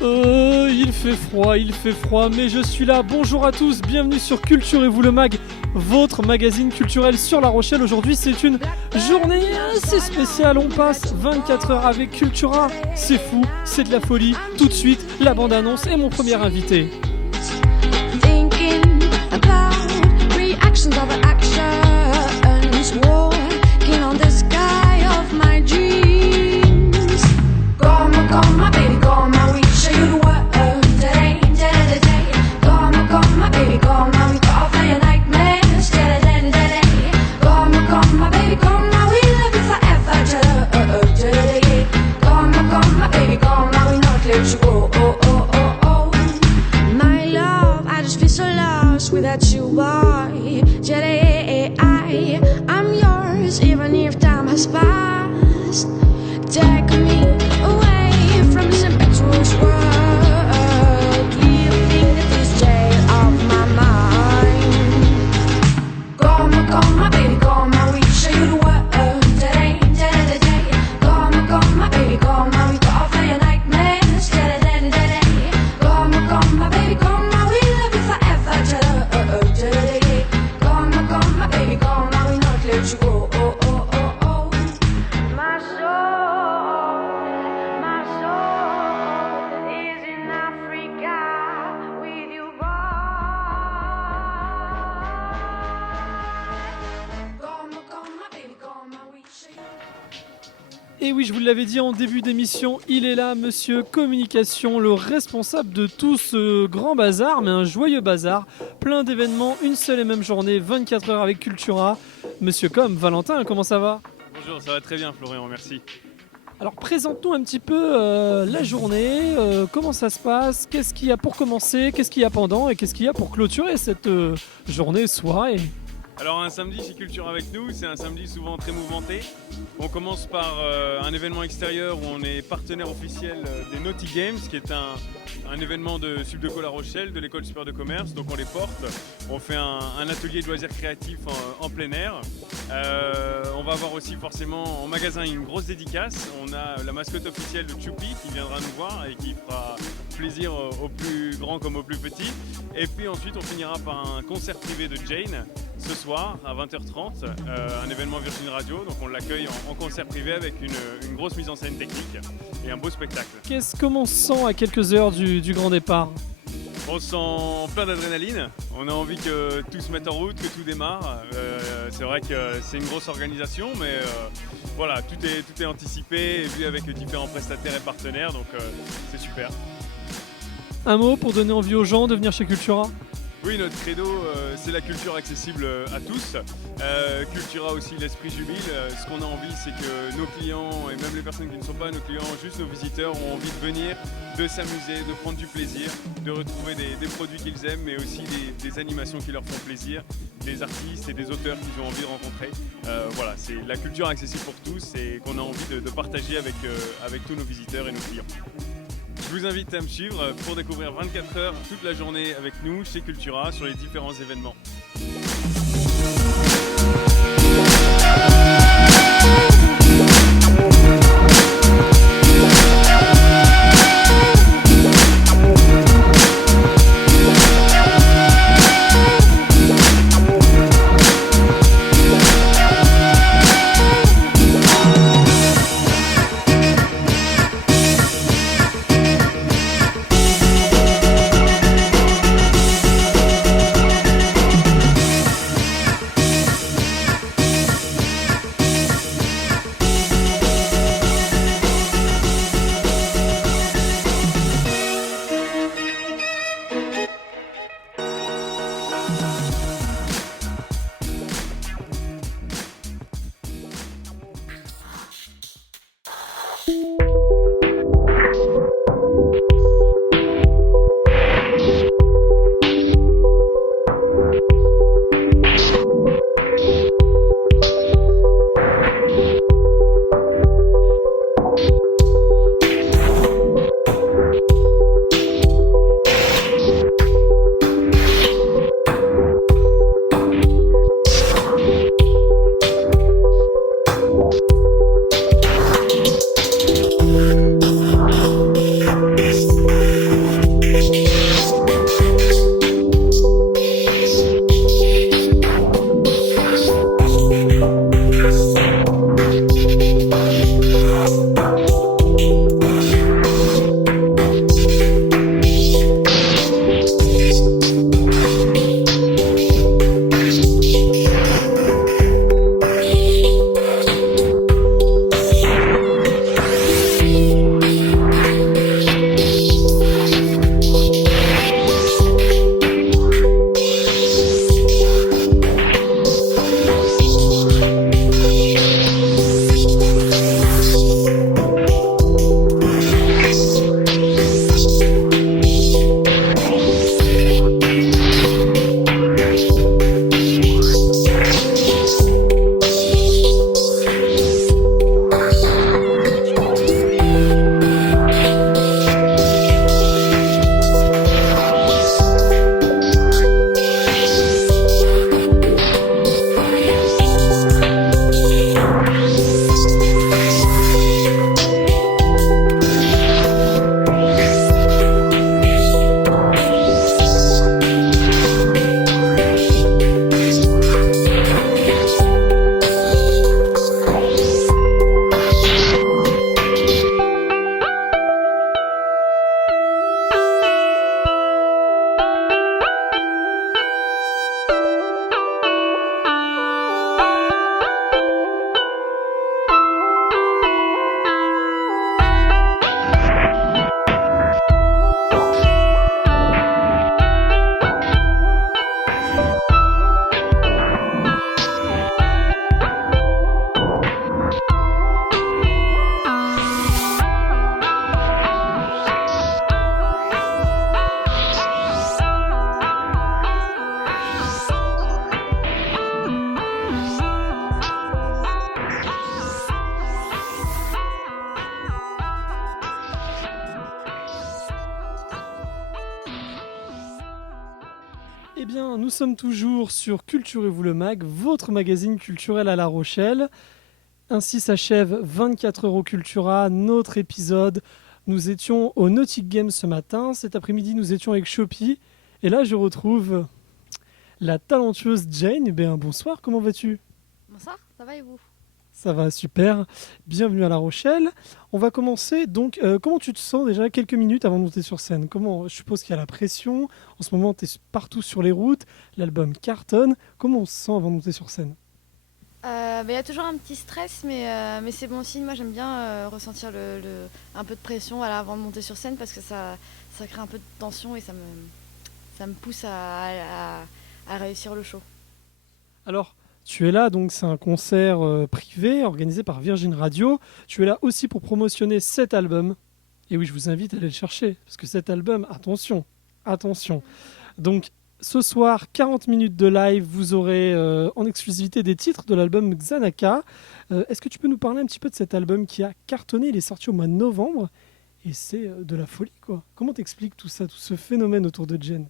Il fait froid, mais je suis là. Bonjour à tous, bienvenue sur Culturez-vous le Mag, votre magazine culturel sur La Rochelle. Aujourd'hui, c'est une journée assez spéciale. On passe 24 heures avec Cultura. C'est fou, c'est de la folie. Tout de suite, la bande-annonce et mon premier invité. Thinking about reactions of actions, walking on the sky of my dreams. Come on, baby, come on, we show you the world today, today. Come on, baby, come on, we call for your nightmares, today. Come on, baby, come on, we love you forever, today. Come on, baby, come on, we not let you go. My love, I just feel so lost without you, boy. Today, I'm yours, even if time has passed. Take me away from this impetuous world, leaving this jail of my mind. Come on, baby, come on, we show you the world today, today. Come on, baby, come on, we call for your nightmares, today. Come on, baby, come on, we love you forever, today. Come on, baby, come on, we not let you go. My soul is in Africa with you, boy. Come, baby, come, we show you. Et oui, je vous l'avais dit en début d'émission, il est là, monsieur Communication, le responsable de tout ce grand bazar, mais un joyeux bazar, plein d'événements, une seule et même journée, 24 heures avec Cultura. Monsieur Com, Valentin, comment ça va ? Bonjour, ça va très bien Florian, merci. Alors présente-nous un petit peu la journée, comment ça se passe, qu'est-ce qu'il y a pour commencer, qu'est-ce qu'il y a pendant et qu'est-ce qu'il y a pour clôturer cette journée, soirée. Alors un samedi chez Culture avec nous, c'est un samedi souvent très mouvementé. On commence par un événement extérieur où on est partenaire officiel des Naughty Games, qui est un événement de Subdeco La Rochelle, de l'école supérieure de commerce. Donc on les porte, on fait un atelier de loisirs créatifs en plein air. On va avoir aussi forcément en magasin une grosse dédicace. On a la mascotte officielle de Choupi qui viendra nous voir et qui fera plaisir aux plus grands comme aux plus petits. Et puis ensuite on finira par un concert privé de Jane ce soir à 20h30, un événement Virgin Radio. Donc on l'accueille en concert privé avec une grosse mise en scène technique et un beau spectacle. Comment on se sent à quelques heures du grand départ ? On se sent plein d'adrénaline, on a envie que tout se mette en route, que tout démarre. C'est vrai que c'est une grosse organisation, mais voilà, tout est anticipé et vu avec différents prestataires et partenaires, donc c'est super. Un mot pour donner envie aux gens de venir chez Cultura ? Oui, notre credo, c'est la culture accessible à tous. Cultura aussi, l'esprit jubile. Ce qu'on a envie, c'est que nos clients, et même les personnes qui ne sont pas nos clients, juste nos visiteurs, ont envie de venir, de s'amuser, de prendre du plaisir, de retrouver des produits qu'ils aiment, mais aussi des animations qui leur font plaisir, des artistes et des auteurs qu'ils ont envie de rencontrer. Voilà, c'est la culture accessible pour tous et qu'on a envie de partager avec tous nos visiteurs et nos clients. Je vous invite à me suivre pour découvrir 24 heures toute la journée avec nous chez Cultura sur les différents événements. bien, nous sommes toujours sur Culturez-vous le Mag, votre magazine culturel à La Rochelle. Ainsi s'achève 24 Euro Cultura, notre épisode. Nous étions au Nautic Games ce matin. Cet après-midi, nous étions avec Shopee. Et là, je retrouve la talentueuse Jane. Eh bien, bonsoir, comment vas-tu ? Bonsoir, ça va et vous ? Ça va, super. Bienvenue à La Rochelle. On va commencer. Donc, comment tu te sens déjà quelques minutes avant de monter sur scène ? Je suppose qu'il y a la pression. En ce moment, tu es partout sur les routes. L'album cartonne. Comment on se sent avant de monter sur scène ? Il y a toujours un petit stress, mais c'est bon signe. Moi, j'aime bien ressentir un peu de pression avant de monter sur scène parce que ça crée un peu de tension et ça me pousse à réussir le show. Alors, tu es là, donc c'est un concert privé organisé par Virgin Radio. Tu es là aussi pour promotionner cet album. Et oui, je vous invite à aller le chercher, parce que cet album, attention. Donc, ce soir, 40 minutes de live, vous aurez en exclusivité des titres de l'album Xanaka. Est-ce que tu peux nous parler un petit peu de cet album qui a cartonné ? Il est sorti au mois de novembre, et c'est de la folie, quoi. Comment t'expliques tout ça, tout ce phénomène autour de Jen ?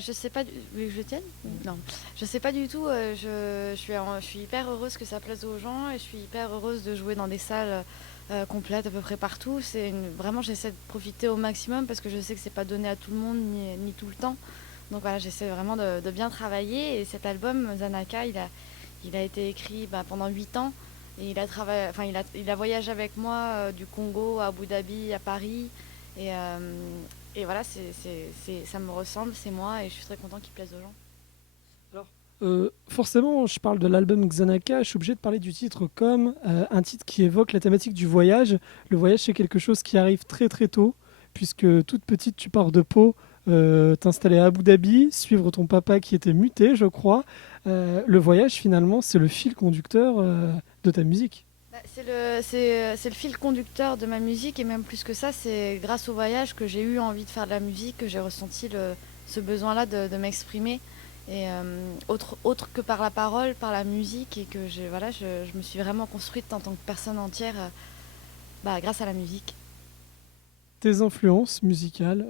Je sais pas. Vous voulez que je tienne ? Non, je sais pas du tout. Je suis hyper heureuse que ça plaise aux gens et je suis hyper heureuse de jouer dans des salles complètes à peu près partout. Vraiment, j'essaie de profiter au maximum parce que je sais que c'est pas donné à tout le monde ni tout le temps. Donc voilà, j'essaie vraiment de bien travailler. Et cet album Xanaka, il a été écrit pendant 8 ans et il a voyagé avec moi du Congo à Abu Dhabi à Paris et voilà, ça me ressemble, c'est moi et je suis très content qu'il plaise aux gens. Alors, forcément, je parle de l'album Xanaka, je suis obligé de parler du titre comme un titre qui évoque la thématique du voyage. Le voyage, c'est quelque chose qui arrive très très tôt, puisque toute petite, tu pars de Pau, t'installer à Abu Dhabi, suivre ton papa qui était muté, je crois. Le voyage, finalement, c'est le fil conducteur de ta musique. C'est le fil conducteur de ma musique et même plus que ça, c'est grâce au voyage que j'ai eu envie de faire de la musique, que j'ai ressenti ce besoin-là de m'exprimer, et autre que par la parole, par la musique, et que je me suis vraiment construite en tant que personne entière grâce à la musique. Tes influences musicales,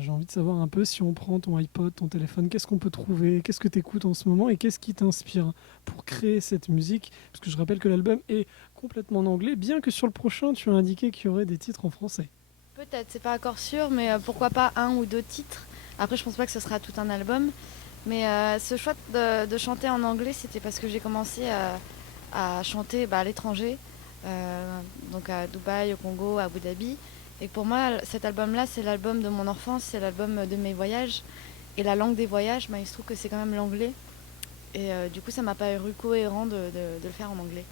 j'ai envie de savoir un peu si on prend ton iPod, ton téléphone, qu'est-ce qu'on peut trouver, qu'est-ce que tu écoutes en ce moment et qu'est-ce qui t'inspire pour créer cette musique ? Parce que je rappelle que l'album est complètement en anglais, bien que sur le prochain, tu as indiqué qu'il y aurait des titres en français. Peut-être, c'est pas encore sûr, mais pourquoi pas 1 ou 2 titres. Après, je pense pas que ce sera tout un album. Mais ce choix de chanter en anglais, c'était parce que j'ai commencé à chanter à l'étranger, donc à Dubaï, au Congo, à Abu Dhabi. Et pour moi, cet album-là, c'est l'album de mon enfance, c'est l'album de mes voyages. Et la langue des voyages, il se trouve que c'est quand même l'anglais. Et du coup, ça m'a paru cohérent de le faire en anglais.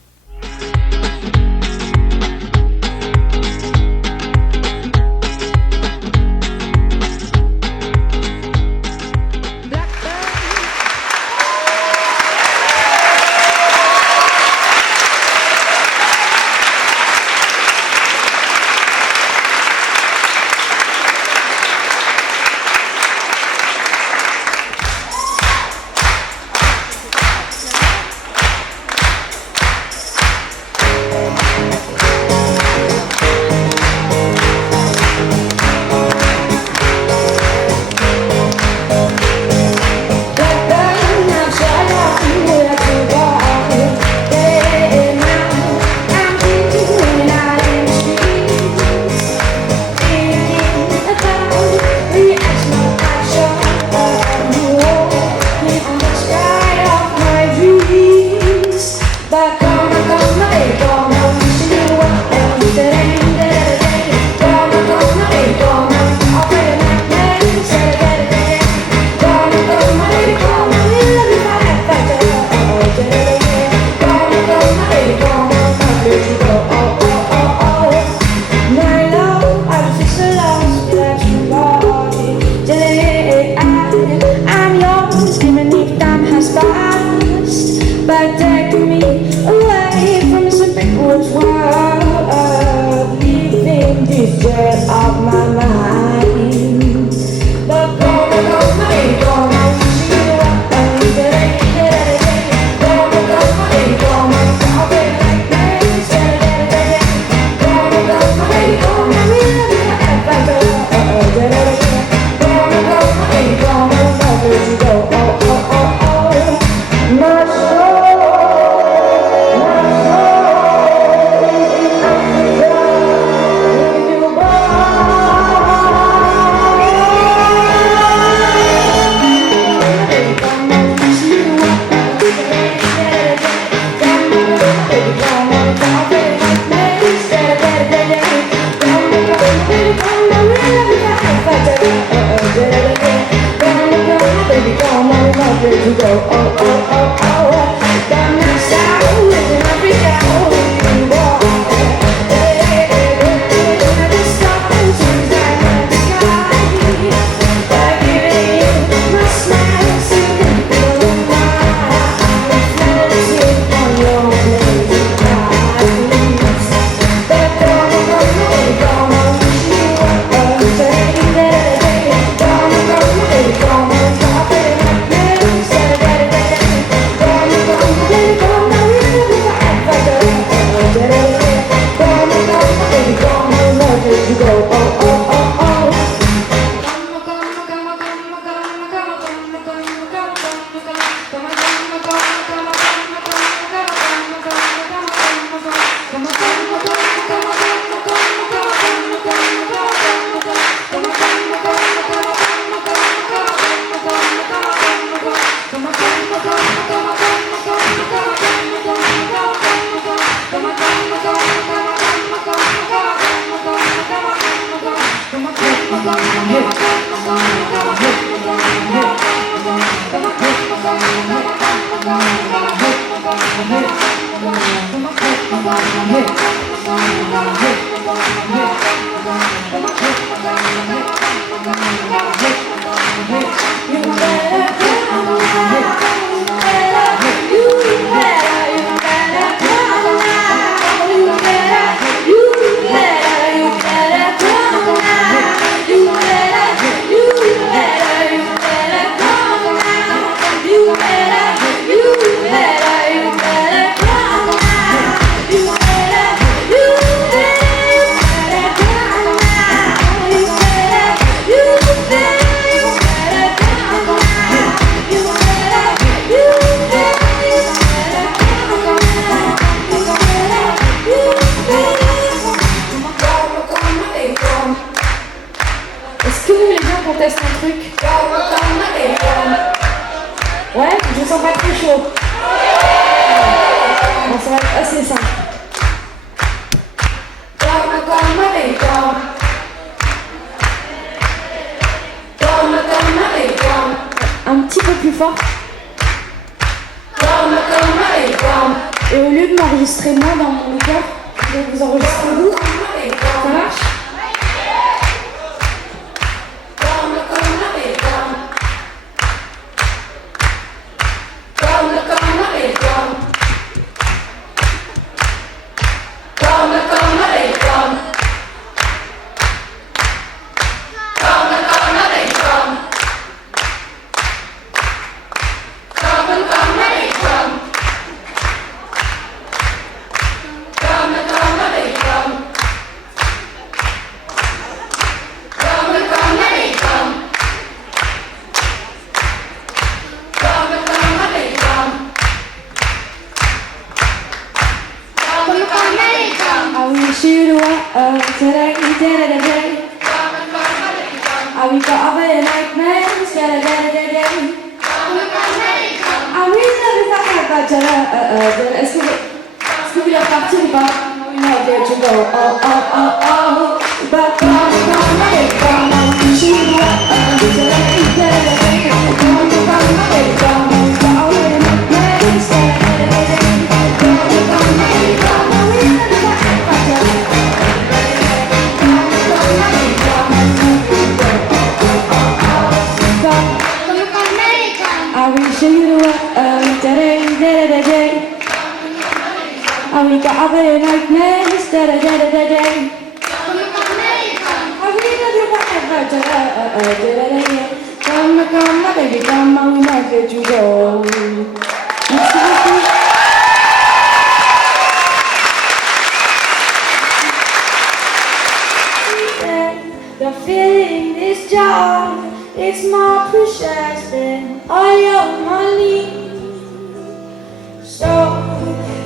Est-ce que vous voulez bien qu'on teste un truc? Ouais, je sens pas très chaud. Bon, ça va être assez simple. Un petit peu plus fort. Et au lieu de m'enregistrer moi dans mon cœur, je vais vous enregistrer vous. Ça marche? I wish you the world today. I wake up at nightmares. I wish that Est-ce que vous voulez repartir ou pas? No, there you go. Oh, oh, oh, oh. But I wish you the world today. I wish you the world today. I wake up at nightmares. I wish that come, baby, come, I will not let you go. The feeling is joy, it's more precious than all your money. So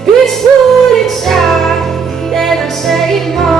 peaceful inside, then I say more.